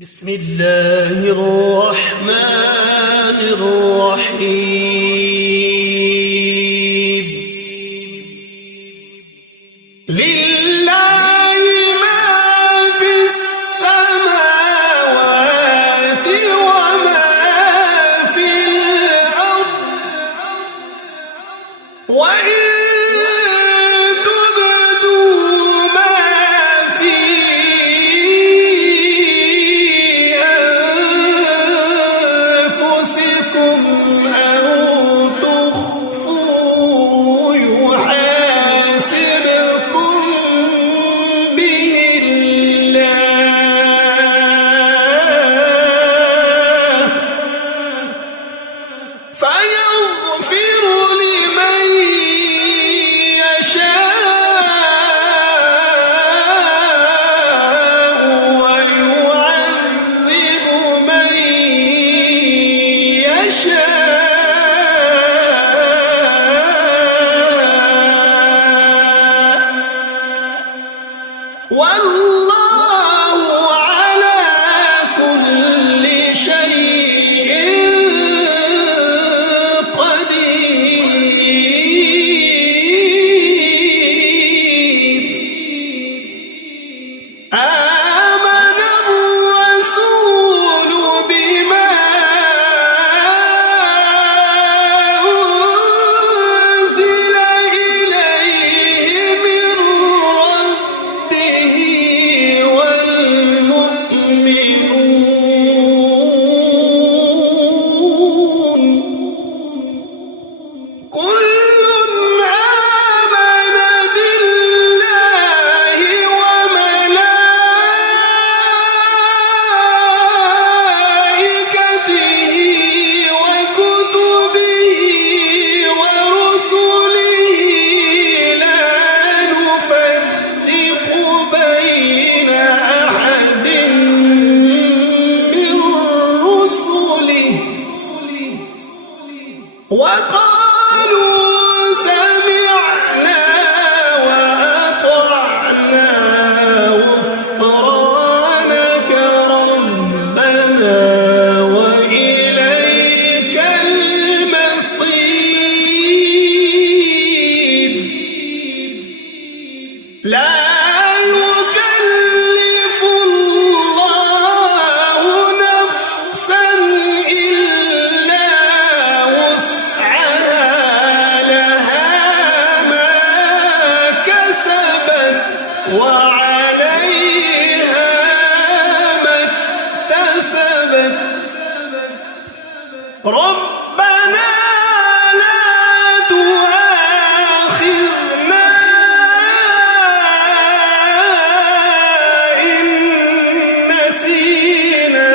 بسم الله الرحمن الرحيم. لله ما في السماوات وما في الأرض، وإن فيغفر لمن يشاء ويعذب من يشاء، والله على كل شيء آمن الرسول بما أنزل إليه من ربه والمؤمنون كل آمن بالله وملائكته وكتبه ورسله لا نفرق بين أحد من رسله، وقالوا سمعنا وأطعنا غفرانك ربنا وإليك المصير. لا يكلف الله نفسا إلا وسعها، لها ما كسبت وعليها ما اكتسبت. ربنا لا تؤاخذنا إن نسينا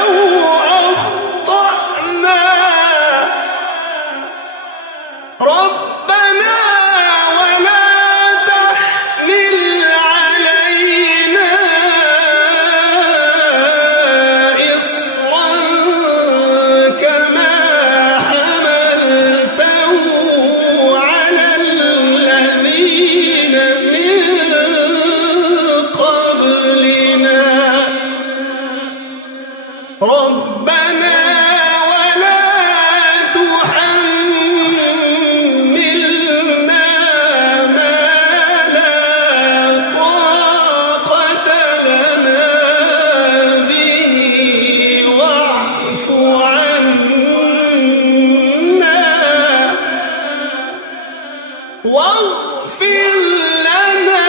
أو أخطأنا. ربنا ولا تحمل علينا إصرا كما حملته على الذين من قبلنا. ربنا ولا تحملنا ما لا طاقة لنا به، واعف عنا واغفر لنا